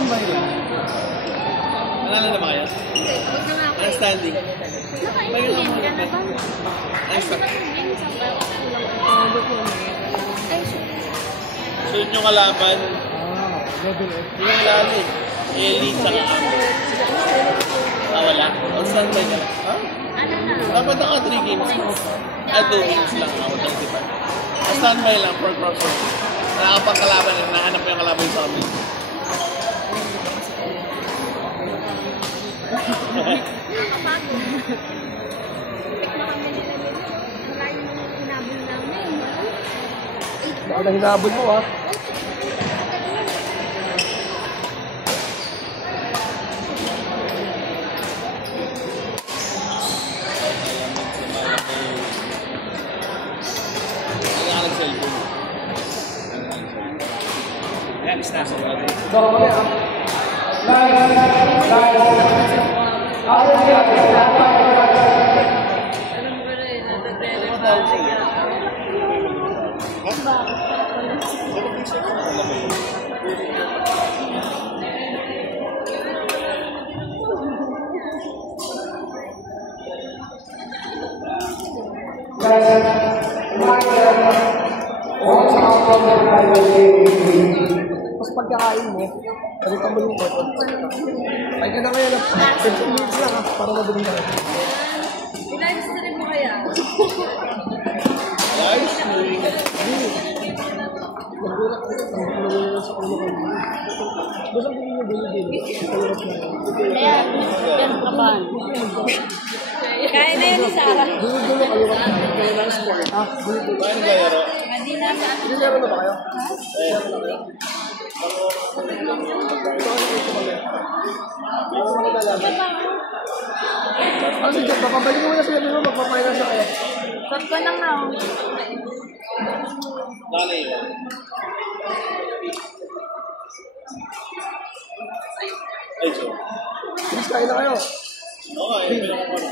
Standby lang. Alala na ba kayo? Hindi, huwag na nga ako. Standing. Naka-game ka na ba? Ay, sa games ang bawat kulang. Ay, So yun yung kalaban. Level up. Yung lalo eh. Elite sa kalaban. Wala. O standby na. Ha? ano na? Dapat naka 3 games. 2 games lang ako. Standby lang for crossover. Nakakapagkalaban na nahanap yung kalaban sa amin. Nakapagod. Bigla kami nila. Marami nang hinabol namin. Baka na hinabol mo ha. Mas pagkakain mo, palitan mo yung button. Ay ka na ngayon, 15 minutes lang ha, para madaling ka. I-live stream mo kaya? Live stream? Nagulak ko sa ulo ko. Basta ko yung bili-bili. Kaya, yan ka ba? Kaya na yun ni Sarah. Gulo-gulo kayo ka. Kaya na sport. Ha? Gulo-gulo. Paano kaya ro? Hindi na sa Hindi na ba kayo? Ano si Jeff? Papabalik mo na sila nyo, magpapahinga siya kayo. Sat ko lang na. Lalo yun. Ay, so. Please, kain na kayo. Okay, meron ko na.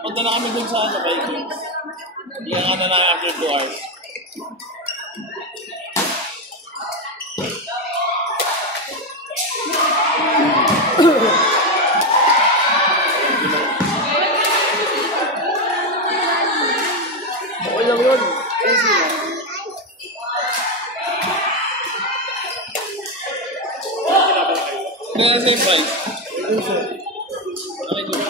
Punta na kami dun sa ano, bike. Hindi nga na after 2 hours. Okay lang yun. Hindi na same price. Okay, good.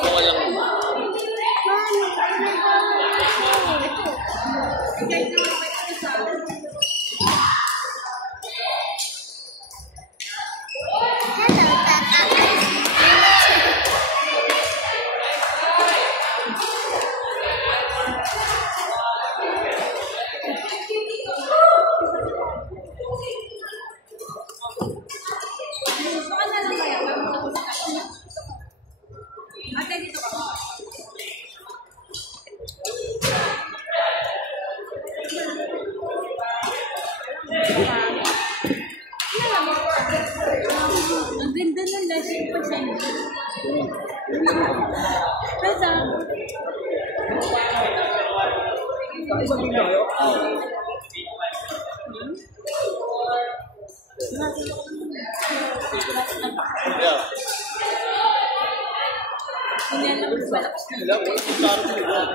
Okay lang. Ang ganda ng lesson pa siya. Basta. Isang tingin na kayo? Yeah. Hindi alam ko malakas na. Wala, wala. Klaro ko yun.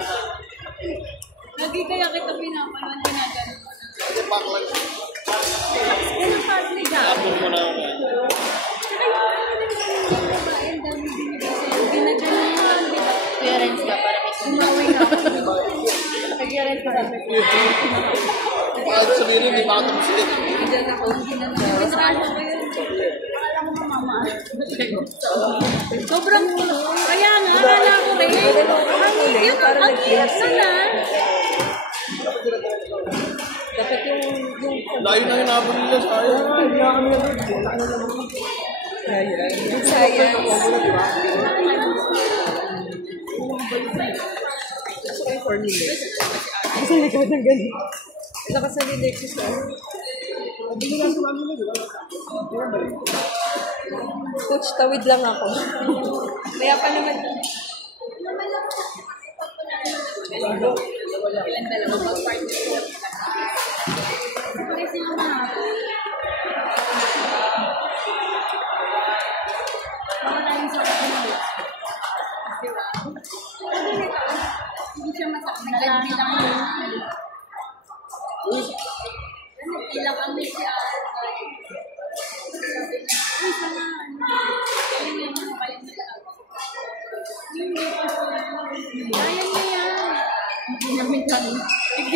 Lagi kaya kita pinapanood ginagano mo na. Kasi baklan siya. Ganun part ni Gab. Tapos mo na ako. Ang dami binigay sa'yo. Ginagano mo lang, di ba? Parents ka para may sumaway ka. Nag-parents ka para may Bakit sabihin rin, di ba ako tapos ulit? Diyan ako, pinrasyo ko yun. Akala mo mama. Sobrang kaya nga, akala ko rin. Ang hirap na na. Dapat yung... Layo na hinabon nila sa akin. Hindi na kami nag-work. Wala na naman. Science. Gusto kayo for nila. Kasi ikaw ng ganun. Ito kasi ni Lexus na. Hindi na sa namin na, di ba? Coach, tawid lang ako. Kaya pa naman. Ilan dalawa mag-partner ko. Kasi naman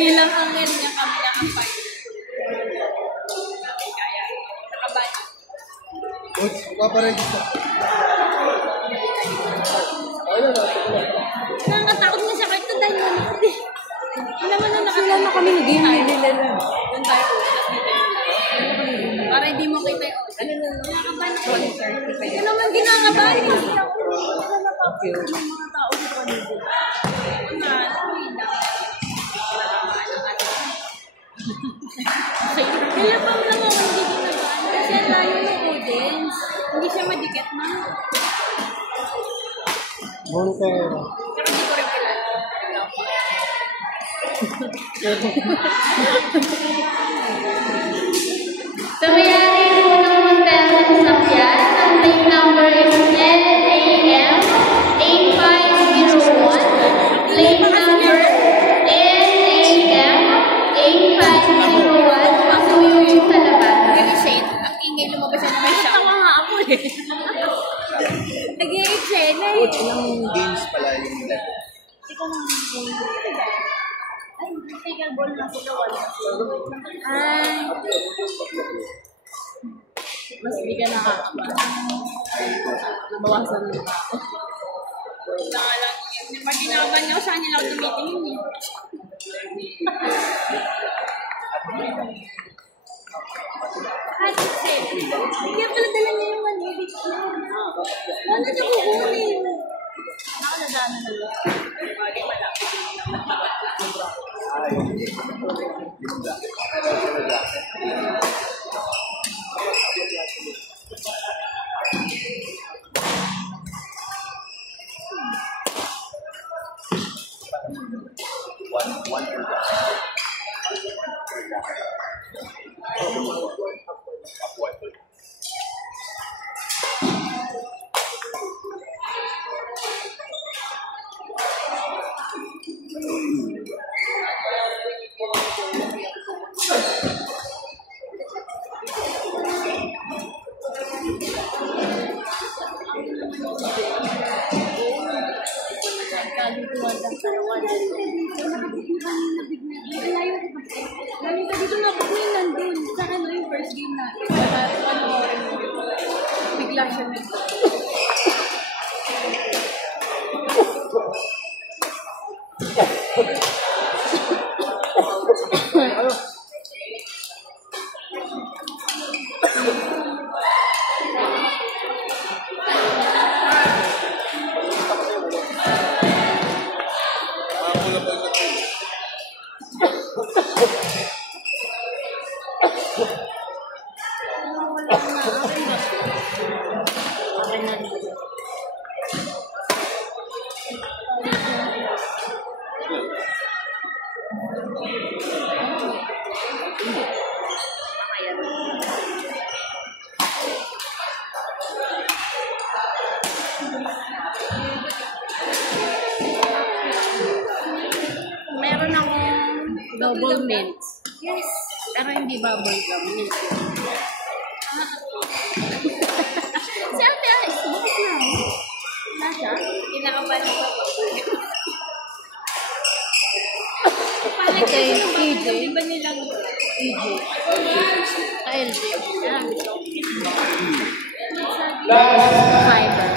Bilang angel niya kami nakapag. Kaya, nakabati. Coach, magpaparegister. Ayun, Nakakatakot na siya kahit na dahil manood eh. Alam mo na Sila na kami ng game nila lang. Doon tayo ulit dito yung live. Para hindi mo kita yung ano na nakakabahan ako. Hindi naman ginakabahan kasi ako. Wala napapagod ng mga tao sa kanila. Kaya pa mo lang ako hindi ginabahan. Kasi ang layo ng audience. Hindi siya madikit na. Bunker. Pero hindi ko rin kilala. So, mayari po ng hotel na sasakyan. Ang plate number is NAM 8501. Plate number NAM 8501. Pasuyo sa labas. Shade. Ang ingay lumabas siya na may shout. Tawa nga ako eh. Nag-i-eksena eh. Coach, ilang games pala yung nila? Ikaw lang ay, tagal ball na sila wala. Ay. Mas bigyan na ka. Nabawasan na ako. Wala nga lang yun. Pag ginaban niya, saan niya lang tumitingin eh. Ay, kasi. Kaya pala dala niya yung manibig. Ano niya kukunin? Nakadadaan na lang. Bagay malapit. Galing ka dito na kasi nandun. Sa ano yung first game natin. Bigla siya meron akong double mint. Yes. Pero hindi bubble gum. Mint yun. Si Ate Ay, bukas na. Wala siya? Kinakabahan ko. Palag kasi ng bubble gum, di ba nilang EJ? Ka-LJ. Fiber.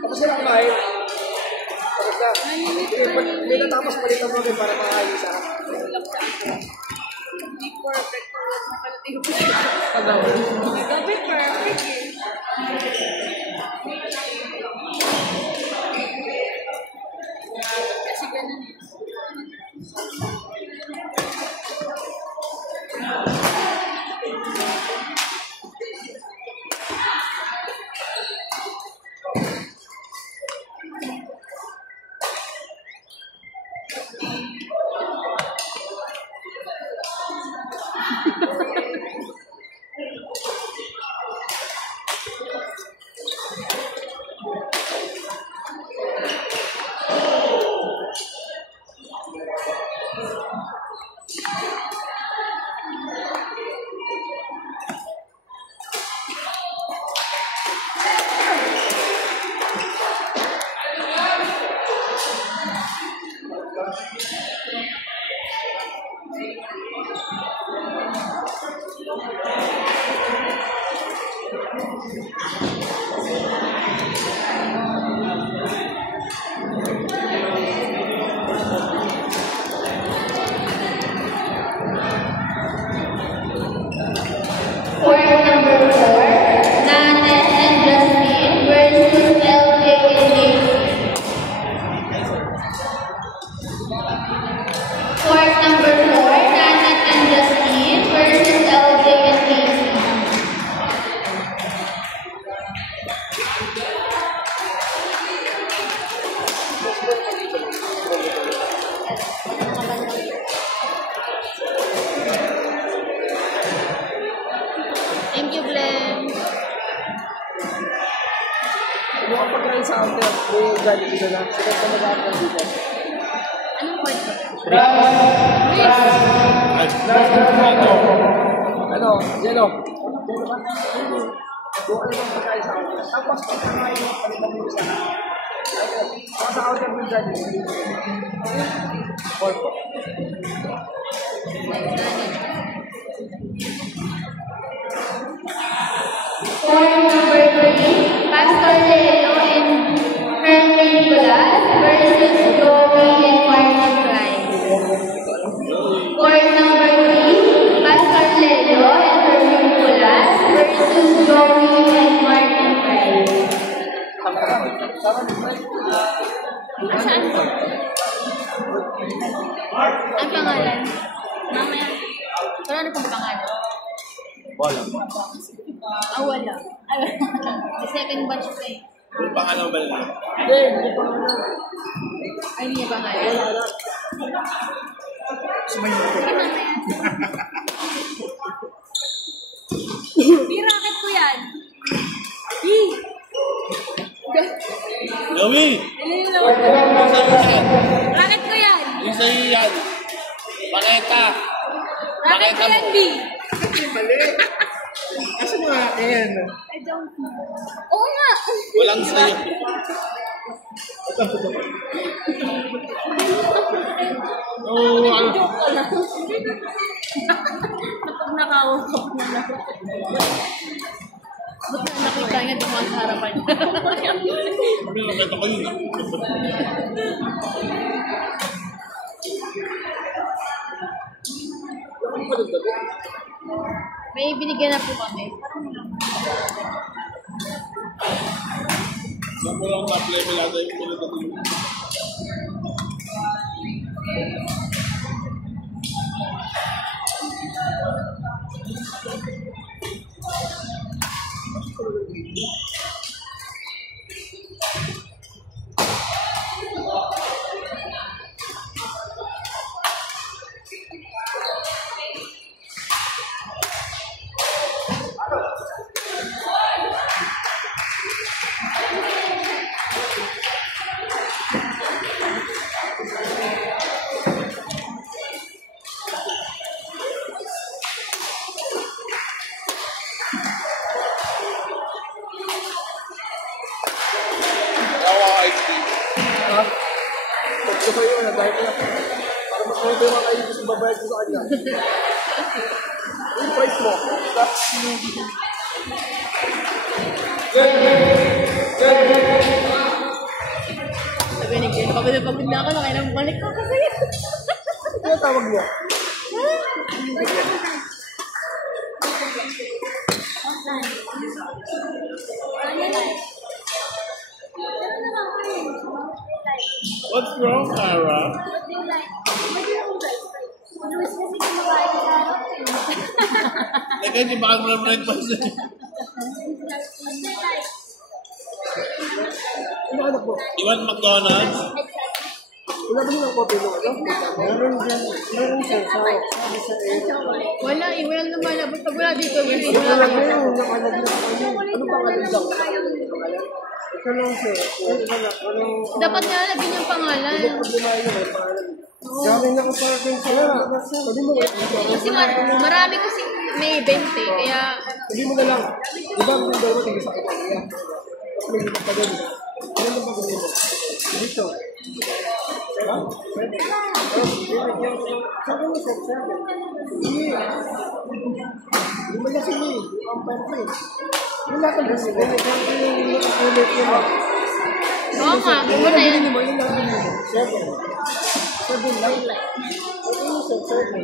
Tapos sila kumain. Tapos na. May natapos palitan mo din para makaayos sa akin. Hindi perfect for what nakalating ko. Gabi perfect eh. Kasi ganun eh. yan sa counter. May Jollibee na lang. Sila sa mag-counter dito. Anong pwesto? Ano? Jello. Jello ba? Kung ano bang pagkain sa counter. Tapos, pagkakain mo, palitan mo isa. Saka sa counter ng Jollibee. Pork. For number 3, Pastor Leo and Hermie Nicolas versus Joey and Martin Price. For number 3, Pastor Leo and Hermie Nicolas versus Joey and Martin Price. Saan po? Ang pangalan? Mamaya. Wala na pong pangalan. Wala. Wala. The second batch pa eh. Yung pangalan ba nila? Hindi pa naman. Ay, hindi niya pangalan. Sige, mamaya. Di racket ko yan. Joey! Hello. Yung sa'yo yan. Racket ko yan. Yung sa'yo yan. Pakita. Racket ko yan, B. Kasi mga akin. I don't know. Oo nga. Walang sa'yo. Oo, ano? Joke ko lang. Kapag nakawakap mo na. Ba't na nakita niya di mo sa harapan niya? Kami nakita ko yun. May binigyan na po kami. Saan mo lang top level ata yung pinita ko yun. Ha? Pagko ko yun, dahil ko na. Para mas mga yung mga kaibig sa babayad ko sa kanya. Yung price mo. Sabi ni Ken, pagod na ako, nakailang balik ko kasi. Ano tawag mo? What's wrong, Sarah? Teka, di ba ako na breakfast eh? Ano anak mo? You want McDonald's? Wala ba yung kopi mo? Meron dyan. Meron siya. Wala eh, walang lumalabas. Pag wala dito, hindi Ano wala lang dito. yun? Nakalagay na kami. Ano pangalan daw? Ito lang siya. Dapat nga lagyan yung pangalan. Problema yun. May pangalan. Galing na ko sa akin sila. Sabi mo Kasi marami kasi may 20, kaya sabi mo na lang. Di ba ang dalawa tingin sa kanya? Tapos may dito pa doon. Ano lang ba gawin mo? Dito. Ha? Sabi mo sa 7. Hindi. Hindi mo na sila eh. Ang pwede. Wala ka ba sila? Hindi ka ulit yun. oo nga, kung na yan. Hindi mo yun lang din mo. 7 lang. Ano mo sa 7?